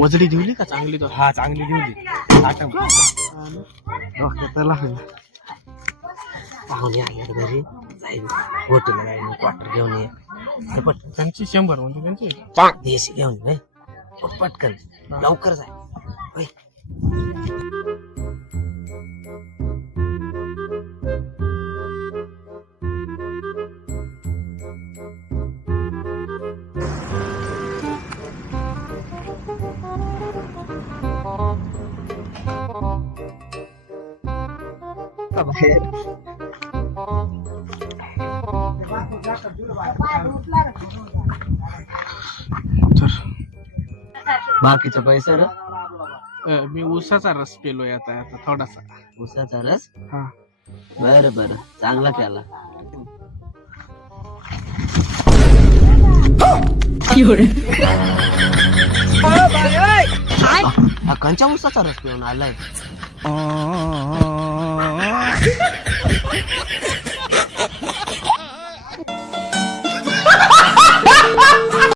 वजडी घेऊली का चांगली तो? हा चांगली घेऊली. डोक्यात लागलं. पाहुणे आल्यात घरी जाईल हॉटेलला जाईल क्वार्टर घेऊन ये पट त्यांची 100 म्हणजे त्यांची देशी घेऊन ये पटकन लवकर जाय होय. तर बाकीचे पैसे रे मी ऊसाचा रस पेलोय आता आता थोडासा. उसाचा रस हा बर बर चांगला केला. हा कंचा उसाचा रस पिऊन आलाय.